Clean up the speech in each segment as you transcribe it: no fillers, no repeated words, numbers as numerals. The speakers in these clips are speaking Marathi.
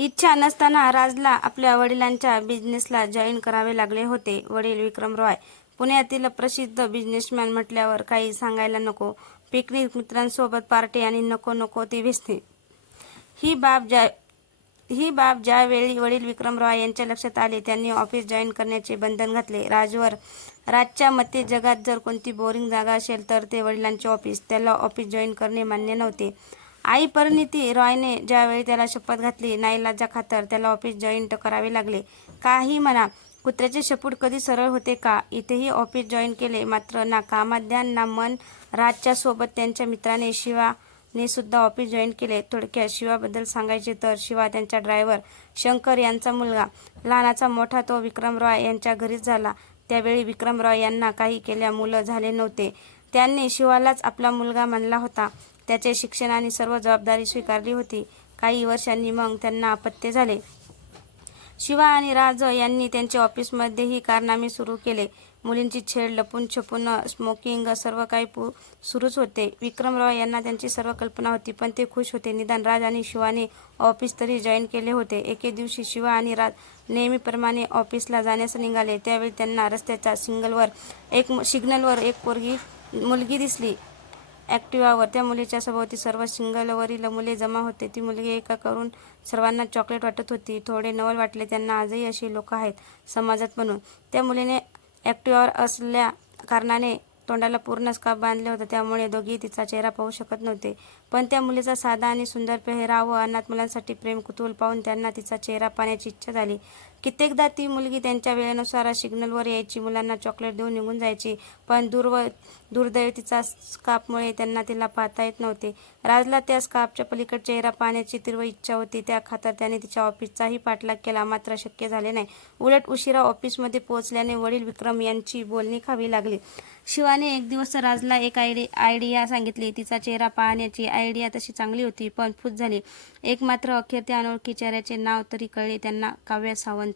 इच्छा नसताना राजला आपल्या वडिलांच्या बिझनेसला जॉईन करावे लागले होते. वडील विक्रम रॉय पुण्यातील प्रसिद्ध बिझनेसमॅन म्हटल्यावर काही सांगायला नको. पिकनिक, मित्रांसोबत पार्टी आणि नको नको ती व्यसने. ही बाब ज्यावेळी वडील विक्रम रॉय यांच्या लक्षात आली, त्यांनी ऑफिस जॉईन करण्याचे बंधन घातले. राजच्या मते जगात जर कोणती बोरिंग जागा असेल तर ते वडिलांचे ऑफिस. त्याला ऑफिस जॉईन करणे मान्य नव्हते. आई परिणिती रॉयने ज्यावेळी त्याला शपथ घातली, नाईलाजाखातर त्याला ऑफिस जॉईन करावे लागले. काही म्हणा, कुत्र्याचे शेपूट कधी सरळ होते का? इथेही ऑफिस जॉईन केले, मात्र ना कामात ध्यान ना मन. राजच्या सोबत त्यांच्या मित्राने शिवाने सुद्धा ऑफिस जॉईन केले. थोडक्यात शिवाबद्दल सांगायचे तर शिवा त्यांचा ड्रायव्हर शंकर यांचा मुलगा. लहानाचा मोठा तो विक्रम रॉय यांच्या घरीच झाला. त्यावेळी विक्रम रॉय यांना काही केल्या मुलं झाले नव्हते. त्यांनी शिवालाच आपला मुलगा मानला होता. त्याचे शिक्षण आणि सर्व जबाबदारी स्वीकारली होती. काही वर्षांनी मग त्यांना अपत्य झाले. शिवा आणि राज यांनी त्यांच्या ऑफिसमध्येही कारनामे सुरू केले. मुलींची छेड, लपून छपून स्मोकिंग, सर्व काही सुरूच होते. विक्रम रॉय यांना त्यांची सर्व कल्पना होती, पण ते खुश होते. निदान राज आणि शिवाने ऑफिस तरी जॉईन केले होते. एके दिवशी शिवा आणि राज नेहमीप्रमाणे ऑफिसला जाण्यास निघाले. त्यावेळी त्यांना रस्त्याच्या सिग्नलवर एक मुलगी दिसली, ॲक्टिवावर. त्या मुलीच्या सभोवती सर्व सिग्नलवरील मुले जमा होते. ती मुलगी एका करून सर्वांना चॉकलेट वाटत होती. थोडे नवल वाटले त्यांना. आजही अशी लोक आहेत समाजात म्हणून. त्या मुलीने ॲक्टिवावर असल्या कारणाने तोंडाला पूर्ण स्कार्फ बांधले होते, त्यामुळे दोघेही तिचा चेहरा पाहू शकत नव्हते. पण त्या मुलीचा साधा आणि सुंदर पेहराव व अनाथ मुलांसाठी प्रेम कुतूहल पाहून त्यांना तिचा चेहरा पाहण्याची इच्छा झाली. कित्येकदा ती मुलगी त्यांच्या वेळेनुसार सिग्नलवर यायची, मुलांना चॉकलेट देऊन निघून जायची, पण दुर्दैवी तिचा स्कार्फमुळे त्यांना तिला पाहता येत नव्हते. राजला त्या स्कार्फच्या पलीकडे चेहरा पाहण्याची तीव्र इच्छा होती. त्या खातर त्याने तिच्या ऑफिसचाही पाठलाग केला, मात्र शक्य झाले नाही. उलट उशिरा ऑफिसमध्ये पोहोचल्याने वडील विक्रम यांची बोलणी खावी लागली. शिवाने एक दिवस राजला एक आयडिया सांगितली. तिचा चेहरा पाहण्याची आयडिया तशी चांगली होती, पण फूस झाली. एक मात्र अखेर त्या अनोळखी चेहऱ्याचे नाव तरी कळले त्यांना, काव्या सावंत.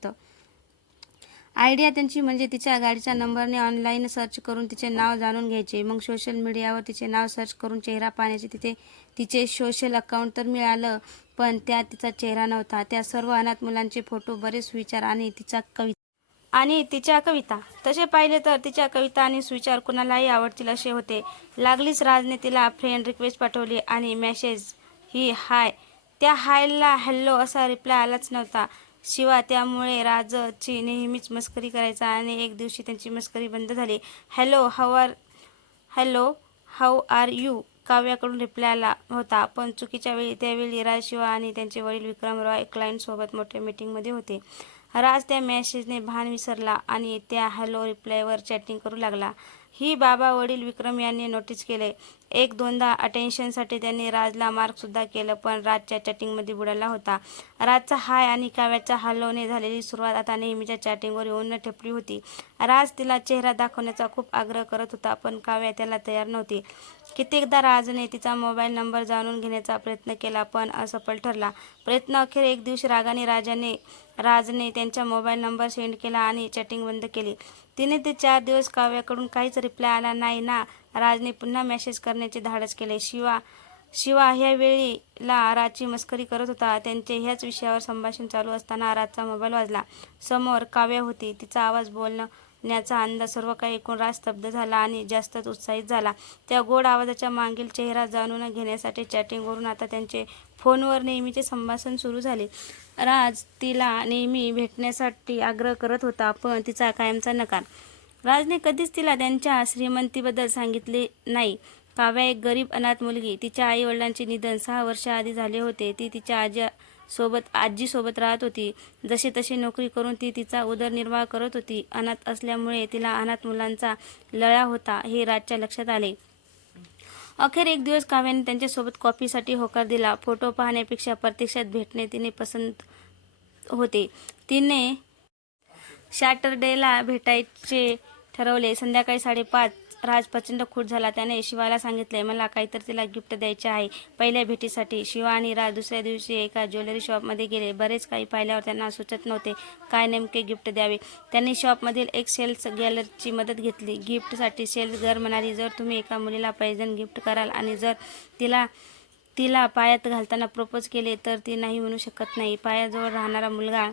आयडिया त्यांची म्हणजे तिच्या गाडीच्या नंबरने ऑनलाईन सर्च करून तिचे नाव जाणून घ्यायचे. मग सोशल मीडियावर तिचे नाव सर्च करून चेहरा पाहण्याचे. तिथे तिचे सोशल अकाउंट तर मिळालं, पण त्यात तिचा चेहरा नव्हता. त्या सर्व अनाथ मुलांचे फोटो, बरेच सुविचार आणि तिच्या कविता. तसे पाहिले तर तिच्या कविता आणि सुविचार कुणालाही आवडतील असे होते. लागलीच राजने तिला फ्रेंड रिक्वेस्ट पाठवली आणि मेसेज ही हाय. त्या हायला हॅलो असा रिप्लाय आलाच नव्हता. शिवा त्यामुळे राजची नेहमीच मस्करी करायचा आणि एक दिवशी त्यांची मस्करी बंद झाली. हॅलो हाऊ आर यू काव्याकडून रिप्लाय आला होता, पण चुकीच्या वेळी. त्यावेळी राज, शिवा आणि त्यांचे वडील विक्रम रॉय क्लायंटसोबत मोठ्या मीटिंगमध्ये होते. राज त्या मेसेजने भान विसरला आणि त्या हॅलो रिप्लायवर चॅटिंग करू लागला. ही बाबा वडील विक्रम यांनी नोटीस केले. एक दोनदा अटेन्शनसाठी त्यांनी राजला मार्कसुद्धा केलं, पण राजच्या चॅटिंगमध्ये बुडाला होता. राजचा हाय आणि काव्याच्या हॅलोने झालेली सुरुवात आता नेहमीच्या चॅटिंगवर येऊन ठेपली होती. राज तिला चेहरा दाखवण्याचा खूप आग्रह करत होता, पण काव्या त्याला तयार नव्हती. कित्येकदा राजने तिचा मोबाईल नंबर जाणून घेण्याचा प्रयत्न केला, पण असफल ठरला प्रयत्न. अखेर एक दिवशी राजने त्यांचा मोबाईल नंबर सेंड केला आणि चॅटिंग बंद केली. 3 ते 4 दिवस काव्याकडून काहीच रिप्लाय आला नाही ना. राजने पुन्हा मेसेज करण्याचे धाडस केले. शिवा ह्या वेळेला राजची मस्करी करत होता. त्यांचे ह्याच विषयावर संभाषण चालू असताना राजचा मोबाईल वाजला. समोर काव्या होती. तिचा आवाज, बोलण्याचा अंदाज, सर्व काही ऐकून राज स्तब्ध झाला आणि जास्तच उत्साहित झाला. त्या गोड आवाजाच्या मागील चेहरा जाणून घेण्यासाठी चॅटिंगवरून आता त्यांचे फोनवर नेहमीचे संभाषण सुरू झाले. राज तिला नेहमी भेटण्यासाठी आग्रह करत होता, पण तिचा कायमचा नकार. राजने कधीच तिला त्यांच्या श्रीमंतीबद्दल सांगितले नाही. काव्या एक गरीब अनाथ मुलगी. तिच्या आई वडिलांचे निधन 6 वर्षाआधी झाले होते. ती तिच्या आजीसोबत राहत होती. जसे तसे नोकरी करून ती तिचा उदरनिर्वाह करत होती. अनाथ असल्यामुळे तिला अनाथ मुलांचा लळा होता हे राजच्या लक्षात आले. अखेर एक दिवस काव्याने त्यांच्यासोबत कॉफीसाठी होकार दिला. फोटो पाहण्यापेक्षा प्रत्यक्षात भेटणे तिने पसंत होते. तिने सॅटरडेला भेटायचे ठरवले. संध्याकाळी 5:30. राज प्रचंड खुश झाला. त्याने शिवाला सांगितले, मला काहीतरी तिला गिफ्ट द्यायचे आहे पहिल्या भेटीसाठी. शिवा आणि राज दुसऱ्या दिवशी एका ज्वेलरी शॉपमध्ये गेले. बरेच काही पाहिल्यावर त्यांना सुचत नव्हते काय नेमके गिफ्ट द्यावे. त्यांनी शॉपमधील एक सेल्स गर्लची मदत घेतली. गिफ्टसाठी सेल्स गर्ल म्हणाली, जर तुम्ही एका मुलीला पैंजण गिफ्ट कराल आणि जर तिला तिला पायात घालताना प्रपोज केले तर ती नाही म्हणू शकत नाही. पायाजवळ राहणारा मुलगा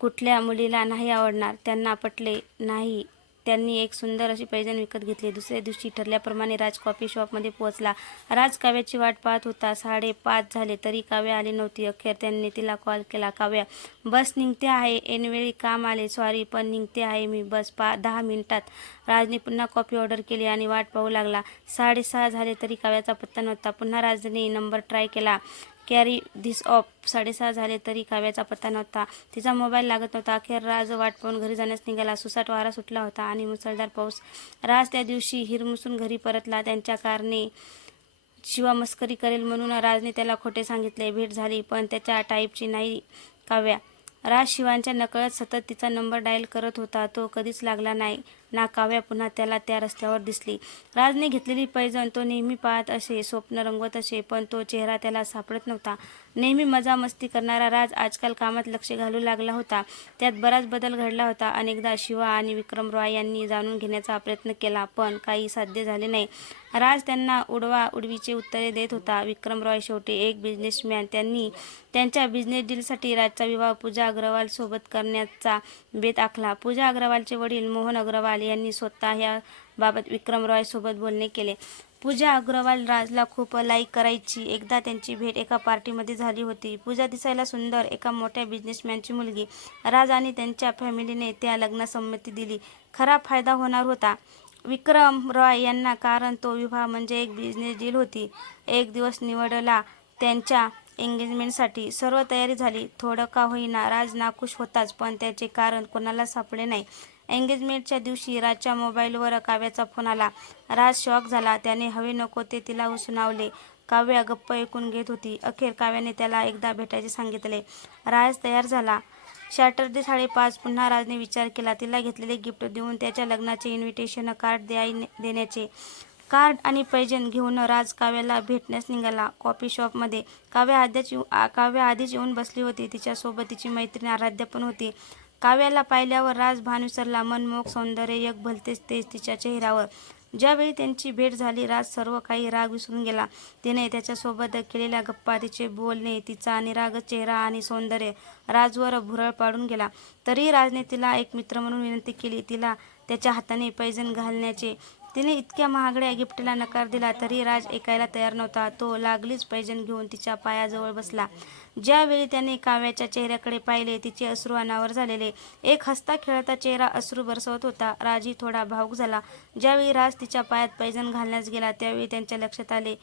कुठल्या मुलीला नाही आवडणार. त्यांना पटले नाही. त्यांनी एक सुंदर अशी पैंजण विकत घेतली. दुसऱ्या दिवशी ठरल्याप्रमाणे राज कॉफी शॉपमध्ये पोहोचला. राज काव्याची वाट पाहत होता. 5:30 झाले तरी काव्या आली नव्हती. अखेर त्यांनी तिला कॉल केला. काव्या, बस निघते आहे. ऐनवेळी काम आले. सॉरी, पण निघते आहे मी. बस 10 मिनिटात. राजने पुन्हा कॉफी ऑर्डर केली आणि वाट पाहू लागला. 6:30 झाले तरी काव्याचा पत्ता नव्हता. पुन्हा राजने नंबर ट्राय केला. Carry this of. 6:30 झाले तरी काव्याचा पत्ता नव्हता. तिचा मोबाईल लागत नव्हता. अखेर राज वाट पाहून घरी जाण्यास निघाला. सुसाट वारा सुटला होता आणि मुसळधार पाऊस. राज त्या दिवशी हिरमुसून घरी परतला. त्यांच्या कारने शिवा मस्करी करेल म्हणून राजने त्याला खोटे सांगितले. भेट झाली पण त्याच्या टाईपची नाही काव्या. राज शिवांच्या नकळत सतत तिचा नंबर डायल करत होता. तो कधीच लागला नाही ना. काव्या पुन्हा त्याला त्या रस्त्यावर दिसली. राजने घेतलेली पैंजण तो नेहमी पाहत असे, स्वप्न रंगवत असे, पण तो चेहरा त्याला सापडत नव्हता. नेहमी मजा मस्ती करणारा राज आजकाल कामात लक्ष घालू लागला होता. त्यात बराच बदल घडला होता. अनेकदा शिवा आणि विक्रम रॉय यांनी जाणून घेण्याचा प्रयत्न केला पण काही साध्य झाले नाही. राज त्यांना उडवाउडवीची उत्तरे देत होता. विक्रम रॉय शेवटी एक बिझनेसमॅन. त्यांनी त्यांच्या बिझनेस डीलसाठी राजचा विवाह पूजा अग्रवाल सोबत करण्याचा बेत आखला. पूजा अग्रवालचे वडील मोहन अग्रवाल यांनी स्वतः याबाबत विक्रम रॉय सोबत बोलणे केले. पूजा अग्रवाल राजला खूप लाईक करायची. एकदा त्यांची भेट एका पार्टीमध्ये झाली होती. पूजा दिसायला सुंदर, एका मोठ्या बिझनेसमॅनची मुलगी. राज आणि त्यांच्या फॅमिलीने त्या लग्नास संमती दिली. खरा फायदा होणार होता विक्रम रॉय यांना, कारण तो विवाह म्हणजे एक बिझनेस डील होती. एक दिवस निवडला त्यांच्या एंगेजमेंटसाठी. सर्व तयारी झाली. थोडं का होईना राज नाखुश होताच, पण त्याचे कारण कोणाला सापडले नाही. एंगेजमेंटच्या दिवशी राजच्या मोबाईलवर काव्याचा फोन आला. राज शॉक झाला. त्याने हवे नको ते तिला सुनावले. काव्या गप्प ऐकून घेत होती. अखेर काव्याने त्याला एकदा भेटायचे सांगितले. राज तयार झाला. सॅटर्डे 5:30. पुन्हा राजने विचार केला तिला घेतलेले गिफ्ट देऊन त्याच्या लग्नाचे इन्व्हिटेशन कार्ड देण्याचे. कार्ड आणि पैंजण घेऊन राज काव्याला भेटण्यास निघाला. कॉफी शॉपमध्ये काव्या आधीच येऊन बसली होती. तिच्यासोबत तिची मैत्रीण आराध्या पण होती. काव्याला पाहिल्यावर राज भान विसरला. मनमोहक सौंदर्य एक भलतेच तेज तिच्या चेहऱ्यावर. ज्यावेळी त्यांची भेट झाली राज सर्व काही राग विसरून गेला. तिने त्याच्यासोबत केलेल्या गप्पा, तिचे बोलणे, तिचा निरागस चेहरा आणि सौंदर्य राजवर भुरळ पाडून गेला. तरीही राजने तिला एक मित्र म्हणून विनंती केली तिला त्याच्या हाताने पैंजण घालण्याचे. तिने इतक्या महागड्या गिफ्टला नकार दिला तरी राज ऐकायला तयार नव्हता. तो लागलीच पैंजण घेऊन तिच्या पायाजवळ बसला. ज्यावेळी त्याने काव्याच्या चेहऱ्याकडे पाहिले तिचे अश्रू अनावर झालेले. एक हसता खेळता चेहरा अश्रू बरसवत होता. राजही थोडा भावुक झाला. ज्यावेळी राज तिच्या पायात पैंजण घालण्यास गेला त्यावेळी त्यांच्या लक्षात आले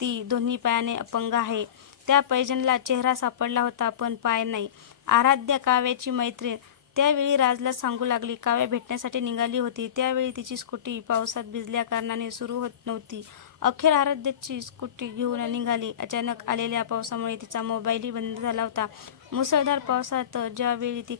ती दोन्ही पायाने अपंग आहे. त्या पैंजणला चेहरा सापडला होता पण पाय नाही. आराध्या काव्याची मैत्रीण त्यावेळी राजला सांगू लागली. काव्या भेटण्यासाठी निघाली होती त्यावेळी तिची स्कूटी पावसात भिजल्या कारणाने सुरू होत नव्हती. अखेर आराध्याची स्कूटी घेऊन निघाली. अचानक आलेल्या पावसामुळे तिचा मोबाईलही बंद झाला होता. मुसळधार पावसात ज्यावेळी ती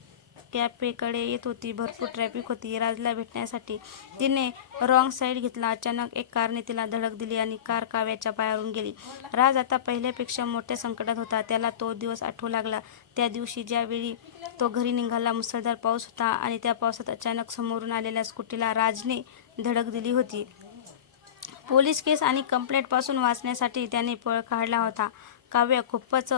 कॅफेकडे येत होती भरपूर ट्रॅफिक होती. राजला भेटण्यासाठी तिने रॉंग साईड घेतला. अचानक एक कारने तिला धडक दिली आणि कार काव्याच्या पायावरून गेली. राज आता पहिल्यापेक्षा मोठ्या संकटात होता. त्याला तो दिवस आठवू लागला. त्या दिवशी ज्यावेळी तो घरी निघाला मुसळधार पाऊस होता आणि त्या पावसात अचानक समोरून आलेल्या स्कूटीला राजने धडक दिली होती. पोलीस केस आणि कंप्लेंटपासून वाचण्यासाठी त्याने पळ काढला होता. काव्या खूपच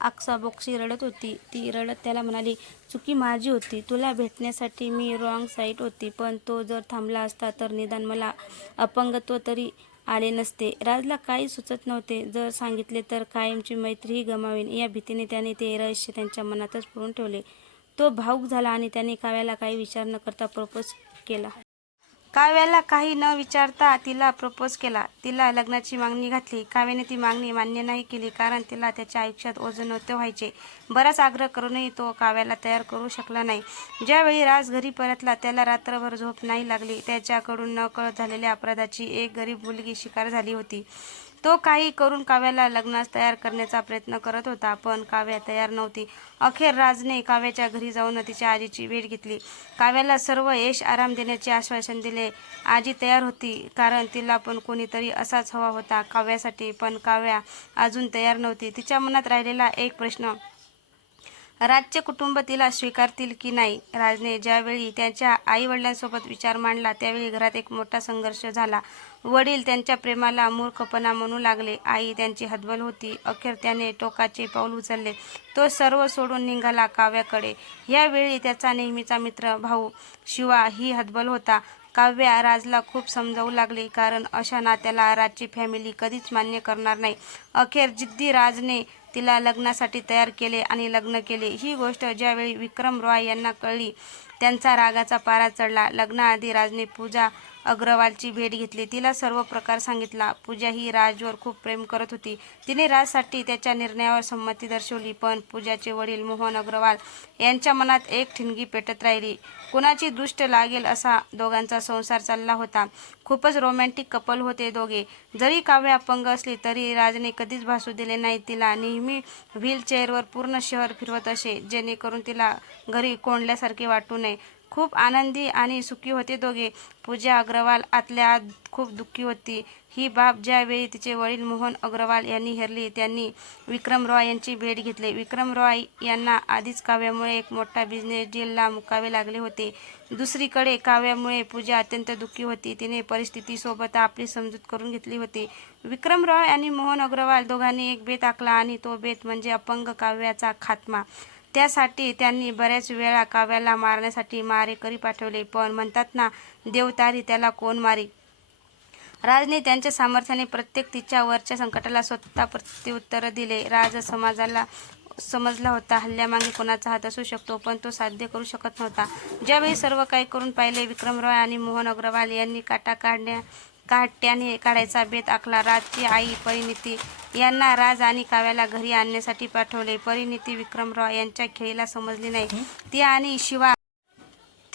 आकसाबोक्षी रडत होती. ती रडत त्याला म्हणाली, चुकी माझी होती. तुला भेटण्यासाठी मी रॉंग साईड होती. पण तो जर थांबला असता तर निदान मला अपंगत्व तरी आले नसते. राजला काही सुचत नव्हते. जर सांगितले तर कायमची मैत्रीही गमावेन या भीतीने त्याने ते रहस्य त्यांच्या मनातच पुरून ठेवले. तो भावुक झाला आणि त्याने काव्याला काही विचार न करता प्रपोज केला. काव्याला काही न विचारता तिला प्रपोज केला. तिला लग्नाची मागणी घातली. काव्याने ती मागणी मान्य नाही केली कारण तिला त्याच्या आयुष्यात ओझे नव्हते व्हायचे. बराच आग्रह करूनही तो काव्याला तयार करू शकला नाही. ज्यावेळी राज घरी परतला त्याला रात्रभर झोप नाही लागली. त्याच्याकडून नकळत झालेल्या अपराधाची एक गरीब मुलगी शिकार झाली होती. तो काही करून काव्याला लग्नास तयार करण्याचा प्रयत्न करत होता पण काव्या तयार नव्हती. अखेर राजने काव्याच्या घरी जाऊन तिच्या आजीची भेट घेतली. काव्याला सर्व ऐश आराम देण्याचे आश्वासन दिले. आजी तयार होती कारण तिला पण कोणीतरी असाच हवा होता काव्यासाठी. पण काव्या अजून तयार नव्हती. तिच्या मनात राहिलेला एक प्रश्न राजचे कुटुंब तिला स्वीकारतील की नाही. राजने ज्यावेळी त्याच्या आईवडिलांसोबत विचार मांडला त्यावेळी घरात एक मोठा संघर्ष झाला. वडील त्यांच्या प्रेमाला मूर्खपणा म्हणू लागले. आई त्यांची हतबल होती. अखेर त्याने टोकाचे पाऊल उचलले. तो सर्व सोडून निघाला काव्याकडे. यावेळी त्याचा नेहमीचा मित्र भाऊ शिवा ही हतबल होता. काव्या राजला खूप समजावू लागली, कारण अशा नात्याला राजची फॅमिली कधीच मान्य करणार नाही. अखेर जिद्दी राजने तिला लग्नासाठी तयार केले आणि लग्न केले. ही गोष्ट ज्यावेळी विक्रम रॉय यांना कळली त्यांचा रागाचा पारा चढला. लग्नाआधी राजने पूजा अग्रवालची भेट घेतली. तिला सर्व प्रकार सांगितला. पूजा ही राजवर खूप प्रेम करत होती. तिने राजसाठी त्याच्या निर्णयावर संमती दर्शवली. पण पूजाचे वडील मोहन अग्रवाल यांच्या मनात एक ठिणगी पेटत राहिली. कुणाची दृष्ट लागेल असा दोघांचा संसार चालला होता. खूपच रोमॅन्टिक कपल होते दोघे. जरी काव्य अपंग असली तरी राजने कधीच भासू दिले नाही. तिला नेहमी व्हीलचेअरवर पूर्ण शहर फिरवत असे, जेणेकरून तिला घरी कोंडल्यासारखे वाटू नये. खूप आनंदी आणि सुखी होते दोघे. पूजा अग्रवाल आतल्या आत खूप दुःखी होती. ही बाब ज्यावेळी तिचे वडील मोहन अग्रवाल यांनी हेरली त्यांनी विक्रम रॉय यांची भेट घेतली. विक्रम रॉय यांना आधीच काव्यामुळे एक मोठा बिझनेस डीलला मुकावे लागले होते. दुसरीकडे काव्यामुळे पूजा अत्यंत दुःखी होती. तिने परिस्थितीसोबत आपली समजूत करून घेतली होती. विक्रम रॉय आणि मोहन अग्रवाल दोघांनी एक बेत आखला आणि तो बेत म्हणजे अपंग काव्याचा खात्मा. त्यासाठी त्यांनी बऱ्याच वेळा काव्याला मारण्यासाठी मारेकरी पाठवले. पण म्हणतात ना, देव तारी त्याला कोण मारी. राजने त्यांच्या सामर्थ्याने प्रत्येक तिच्या वरच्या संकटाला स्वतः प्रत्युत्तर दिले. राज समजला होता हल्ल्यामागे कोणाचा हात असू शकतो, पण तो साध्य करू शकत नव्हता. ज्यावेळी सर्व काही करून पाहिले, विक्रम रॉय आणि मोहन अग्रवाल यांनी काट्याने काढायचा बेत आखला. राजची आई परिणिती यांना राज आणि काव्याला घरी आणण्यासाठी पाठवले. परिणिती विक्रम रॉय यांच्या खेळीला समजली नाही. ती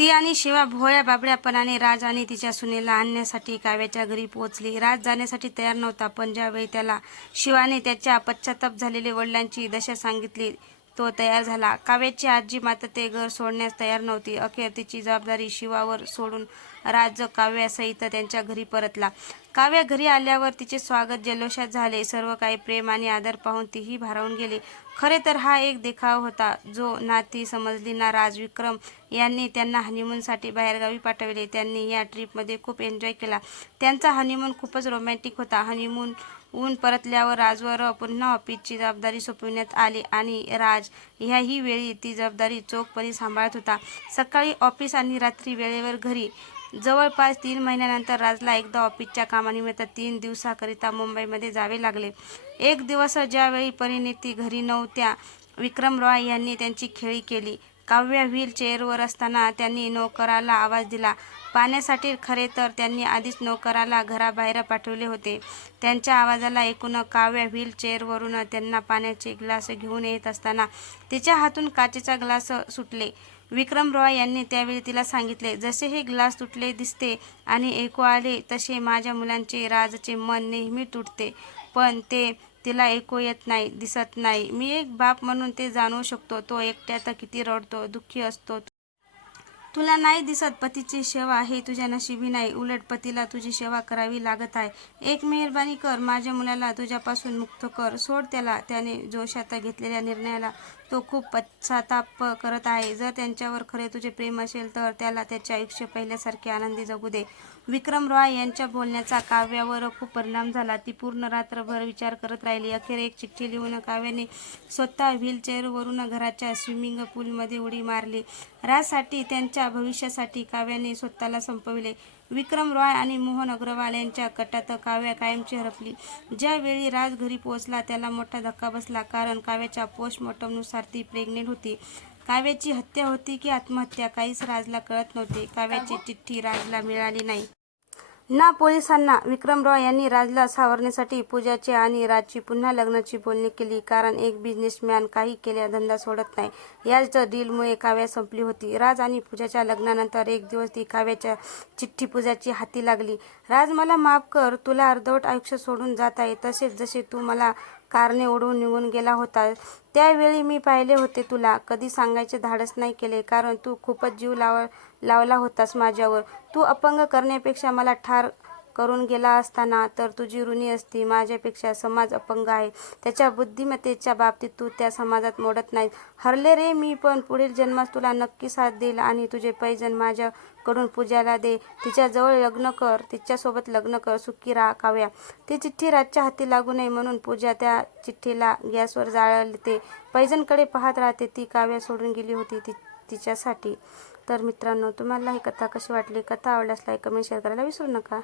आणि शिवा भोळ्या बाबड्यापणाने राज आणि तिच्या सुनेला आणण्यासाठी काव्याच्या घरी पोहोचली. राज जाण्यासाठी तयार नव्हता, पण ज्यावेळी त्याला शिवाने त्याच्या पश्चाताप झालेले वडिलांची दशा सांगितली तो तयार झाला. काव्याची आजी मात्र ते घर सोडण्यास तयार नव्हती. अखेर तिची जबाबदारी शिवावर सोडून राज काव्यासहित त्यांच्या घरी परतला. काव्या घरी आल्यावर तिचे स्वागत जल्लोषात झाले. सर्व काही प्रेम आणि आदर पाहून तीही भारावून गेली. खरे तर हा एक देखावा होता जो नाती समजली ना. राज विक्रम यांनी त्यांना हनीमूनसाठी बाहेरगावी पाठवले. त्यांनी या ट्रिपमध्ये खूप एन्जॉय केला. त्यांचा हनीमून खूपच रोमॅन्टिक होता. हनीमूनहून परतल्यावर राजवर पुन्हा ऑफिसची जबाबदारी सोपविण्यात आली आणि राज ह्याही वेळी ती जबाबदारी चोखपणे सांभाळत होता. सकाळी ऑफिस आणि रात्री वेळेवर घरी. जवळपास 3 महिन्यानंतर राजला एकदा ऑफिसच्या कामानिमित्त 3 दिवसाकरिता मुंबईमध्ये जावे लागले. एक दिवस ज्यावेळी परिणिती घरी नव्हत्या, विक्रम रॉय यांनी त्यांची खेळी केली. काव्या व्हील चेअरवर असताना त्यांनी नोकराला आवाज दिला पाण्यासाठी. खरे तर त्यांनी आधीच नोकराला घराबाहेर पाठवले होते. त्यांच्या आवाजाला ऐकून काव्या व्हील चेअरवरून त्यांना पाण्याचे ग्लास घेऊन येत असताना तिच्या हातून काचेचा ग्लास सुटले. विक्रम रॉय यांनी त्यावेळी तिला सांगितले, जसे हे ग्लास तुटले दिसते आणि ऐकू आले तसे माझ्या मुलांचे राजचे मन नेहमी तुटते, पण ते तिला ऐकू येत नाही, दिसत नाही. मी एक बाप म्हणून ते जाणवू शकतो. तो एकट्यात किती रडतो, दुःखी असतो. तुला नाही दिसत. पतीची सेवा हे तुझ्या नशिबी नाही. उलट पतीला तुझी सेवा करावी लागत आहे. एक मेहरबानी कर, माझ्या मुलाला तुझ्यापासून मुक्त कर. सोड त्याला. त्याने जोशात घेतलेल्या निर्णयाला तो खूप पश्चाताप करत आहे. जर त्यांच्यावर खरे तुझे प्रेम असेल तर त्याला त्याचे आयुष्य पहिल्यासारखे आनंदी जगू दे. विक्रम रॉय यांच्या बोलण्याचा काव्यावर खूप परिणाम झाला. ती पूर्ण रात्रभर विचार करत राहिली. अखेर एक चिठ्ठी लिहून काव्याने स्वतः व्हीलचेअरवरून घराच्या स्विमिंग पूलमध्ये उडी मारली. राजसाठी, त्यांच्या भविष्यासाठी काव्याने स्वतःला संपविले. विक्रम रॉय आणि मोहन अग्रवाल यांच्या कटात काव्या कायमची हरपली. ज्यावेळी राज घरी पोहोचला त्याला मोठा धक्का बसला, कारण काव्याच्या पोस्टमॉर्टमनुसार ती प्रेग्नेंट होती. काव्याची हत्या होती की आत्महत्या काहीच राजला कळत नव्हते. काव्याची चिठ्ठी राजला मिळाली नाही ना पोलिसांना. विक्रम रॉय यांनी राजला सावरण्यासाठी पूजाची आणि राजची पुन्हा लग्नाची बोलणी केली, कारण एक बिझनेसमॅन काही केल्या धंदा सोडत नाही. याच डीलमुळे काव्या संपली होती. राज आणि पूजाच्या लग्नानंतर एक दिवस ती काव्याच्या चिठ्ठी पूजाची हाती लागली. राज, मला माफ कर. तुला अर्धवट आयुष्य सोडून जात आहे. तसेच जसे तू मला कारने उडवून निघून गेला होता त्यावेळी मी पाहिले होते. तुला कधी सांगायचे धाडस नाही केले, कारण तू खूपच जीव लावला होतास माझ्यावर. तू अपंग करण्यापेक्षा मला ठार करून गेला असताना तर तुझी ऋणी असती. माझ्यापेक्षा समाज अपंग आहे. त्याच्या बुद्धिमत्तेच्या बाबतीत तू त्या समाजात मोडत नाही. हरले रे मी, पण पुढील जन्मास तुला नक्की साथ देईल आणि तुझे पैजण माझ्याकडून पूजाला दे. तिच्याजवळ लग्न कर, तिच्यासोबत लग्न कर, सुखी राहा. काव्या. ती चिठ्ठी राजच्या हाती लागू नये म्हणून पूजा त्या चिठ्ठीला गॅसवर जाळते. पैजणकडे पाहत राहते. ती काव्या सोडून गेली होती तिच्यासाठी. तर मित्रांनो, तुम्हाला ही कथा कशी वाटली? कथा आवडल्यास लाईक, कमेंट, शेअर करायला विसरू नका.